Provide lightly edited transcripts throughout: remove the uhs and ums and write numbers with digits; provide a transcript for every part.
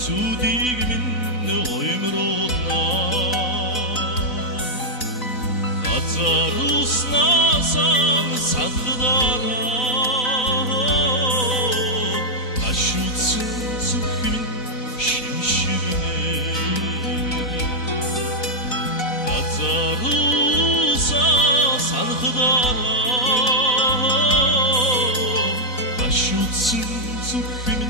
зүдийг минь оймруулна газаруснасан сахдараа ашутсан зүрхэн шимширнэ газарусан сахдараа ашутсан зүрхэн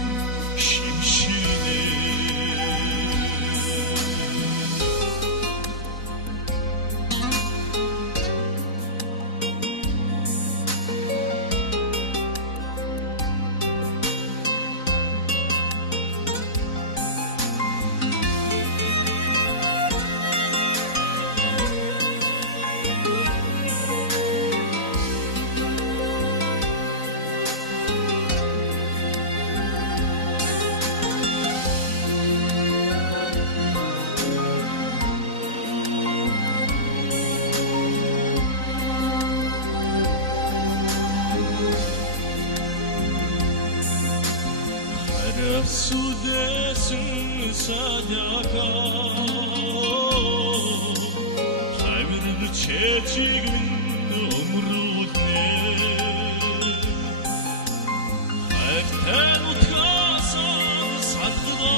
Sudesin sadaka Hamir çeçiğin umrudne Erten utkasan sakdara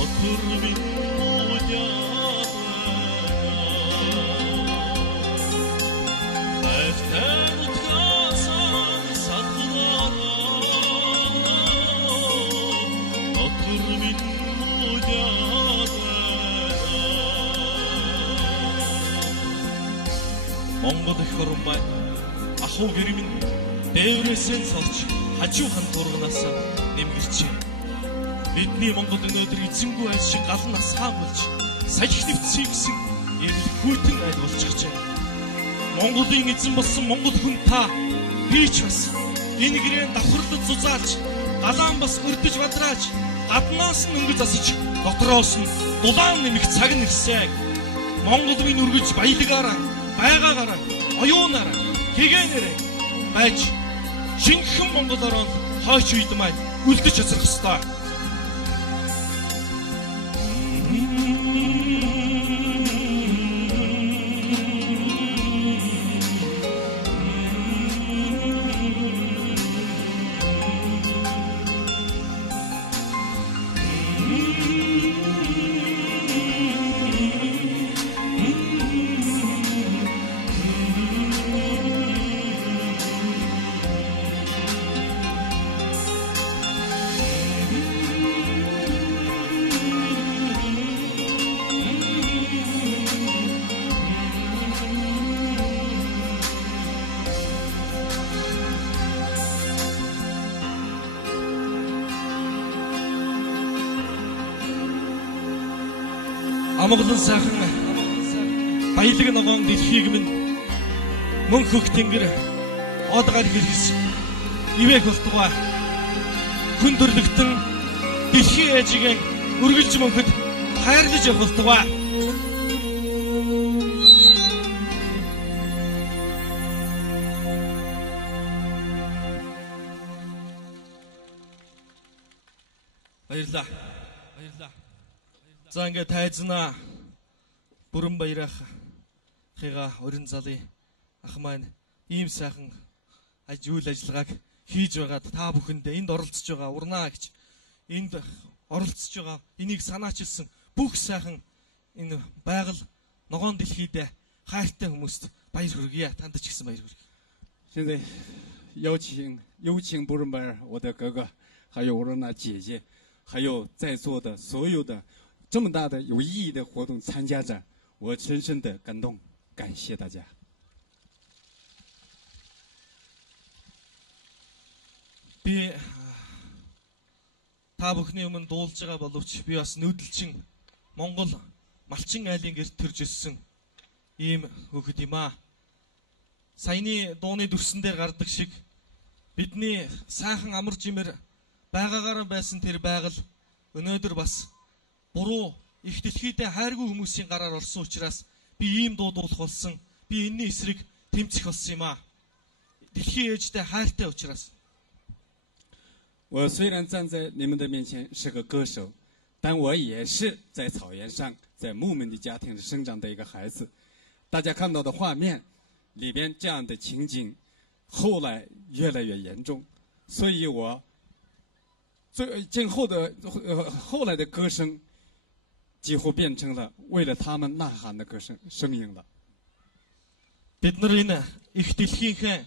Otur bin mudana Erten utkasan sakdara Монгол их орон маань ахуй гэрмэн дээврээсээ солж хажуухан турганаас нэмгэрчээ. Бидний Монгол өнөөдөр эзэнгүй айл шиг гал нас хаан болж сахих нэвцээ гэсэн энэ хүйтэн айл болчихжээ. Монголын эзэн болсон монгол хүн та би ч бас энэ гэрээ давхарлаж зузаалж галаан бас өрдөж бадрааж гаднаас нь өнгө засаж дотроос нь дулаан нэмэх цаг нь ирсэн. Монгол минь үргэж баялагаараа байгаагаараа оюунаараа хэгэнээрээ байж шинэхэн Монгол орон хойч үед маань үлдэж хоцрох ёстой. Амгалан сайхан баялаг ногоон дэлхийг минь мөн хөх тэнгэр одгаар хэрэгс ивэх болтугай хүн төрлөختөн дэлхийн ээжигээ үргэлж мөнхөд хайрлаж явах болтугай. Баярлалаа. За ингээ тайзнаа бүрэн баярах хига өрн залын ах маань ийм сайхан үйл ажиллагааг хийж байгаад та бүхэндээ энд оролцож байгаа урнаа гэж энд оролцож байгаа энийг санаачилсан бүх сайхан энэ байгаль ногоон дэлхийд хайртай хүмүүст баяр хүргье. Танд ч гэсэн баяр хүргье. 现在有请布伦贝尔我的哥哥，还有我的那姐姐，还有在座的所有的这么大的有意义的活动参加者，我深深的感动，感谢大家。 Би та бүхний өмнө дуулж байгаа боловч би бас нүүдэлчин Монгол малчин айлын гэрт төрж өссөн ийм хөхөд юм аа. Саяны дууны дүрсэн дээр гардаг шиг бидний сайхан амар жимэр байгаагаараа байсан тэр байгаль өнөөдөр бас буруу их дэлхийдээ хайргүй хүмүүсийн гараар орсон учраас би ийм дуу дуулах болсон. Би энэний эсрэг тэмцэх болсон юм аа. Дэлхийн ээжтэй хайртай учраас. 我虽然站在你们的面前是个歌手，但我也是在草原上，在牧民的家庭里生长的一个孩子。大家看到的画面里边这样的情景，后来越来越严重，所以我后来的歌声几乎变成了为了他们呐喊的声音了。 Бид нар энэ их дэлхийнхээ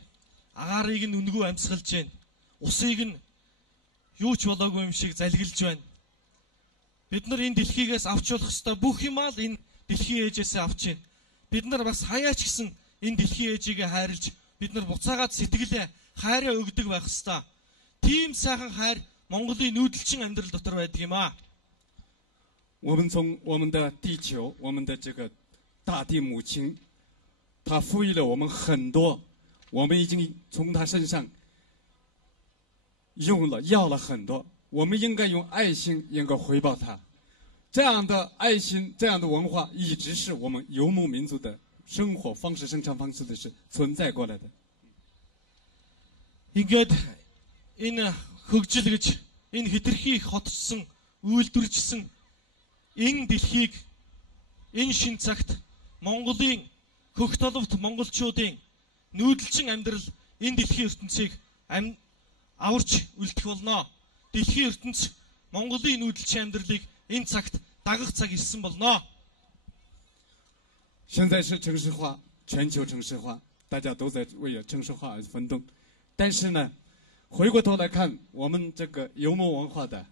агаарыг нь үнгүй амьсгалж байна. Усыг нь юу ч болоогүй юм шиг залгилж байна. Бид нар энэ дэлхийгээс авч болох ёстой бүх юмаа л энэ дэлхийн ээжээс авч байна. Бид нар бас хаяач гэсэн энэ дэлхийн ээжигээ хайрлж бид нар буцаагаад сэтгэлээ хайраа өгдөг байх ёстой. Тийм сайхан хайр Монголын нүүдэлчин амьдрал дотор байдаг юм аа. 我们从我们的地球，我们的这个大地母亲，她赋予了我们很多，我们已经从她身上要了很多，我们应该用爱心应该回报她。这样的爱心，这样的文化，一直是我们游牧民族的生活方式、生产方式的是存在过来的。 Ингээд энэ хөгжил гэж энэ хэтэрхий хотсон үйлдвэрчсэн энэ дэлхийг энэ шин цагт Монголын хөх толовт монголчуудын нүүдэлчин амьдрал энэ дэлхийн ертөнцийг аварч үлдэх болно. Дэлхийн ертөнц Монголын нүүдэлчин амьдралыг энэ цагт дагах цаг ирсэн болно. 现在是城市化，全球城市化，大家都在为了城市化而奋斗。 但是呢，回过头来看，我们这个游牧文化的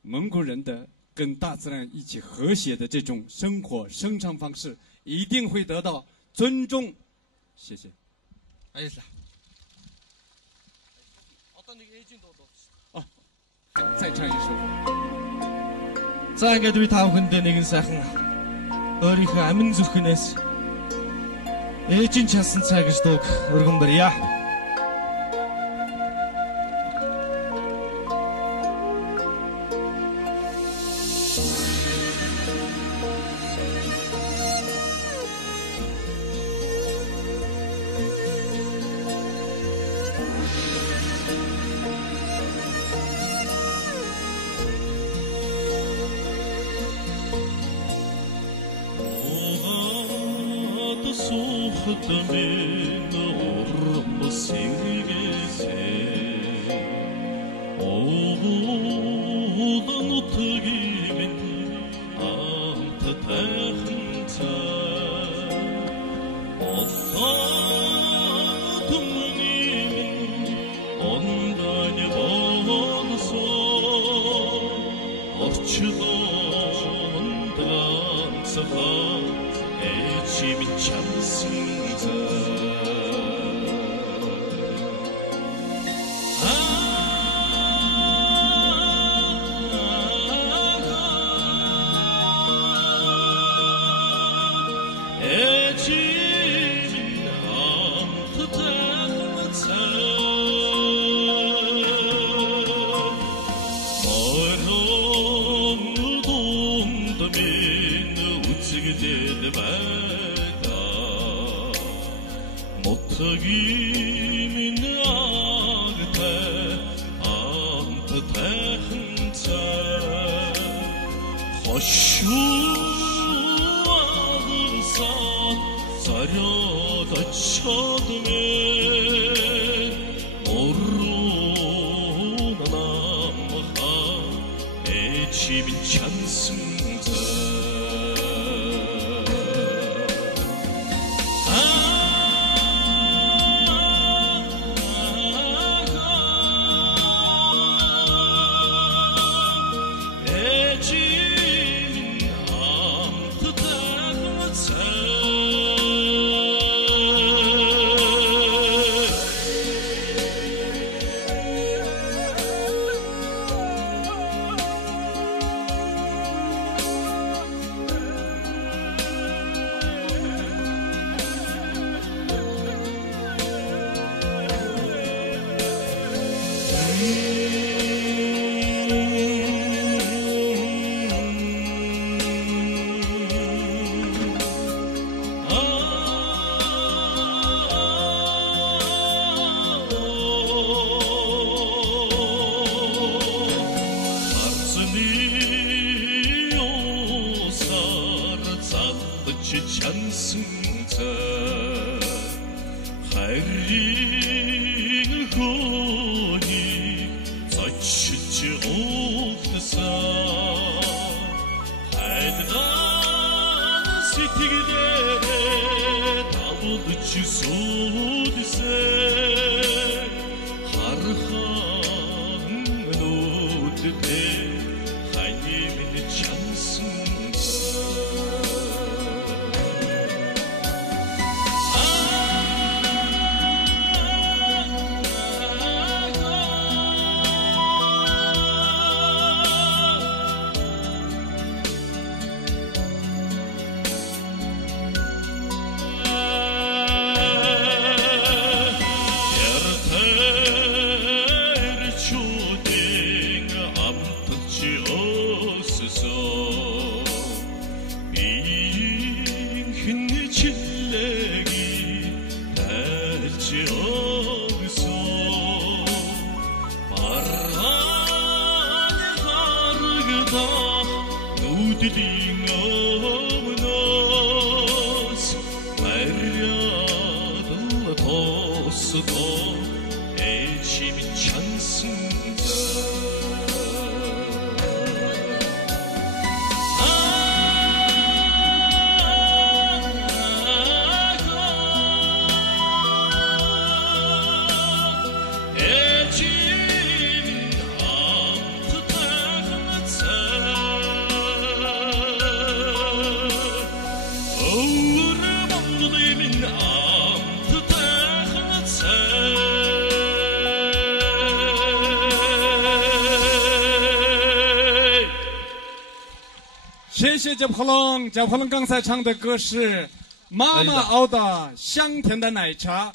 蒙古人的跟大自然一起和谐的这种生活生产方式，一定会得到尊重。谢谢。哦，再唱一首。За ингээд би тав хүндээ нэгэн сайхан өөрийнхөө амин зүрхнээс ээжийн часан цай гэж дууг өргөн барья. 谢谢贾鹏刚才唱的歌是妈妈熬的香甜的奶茶，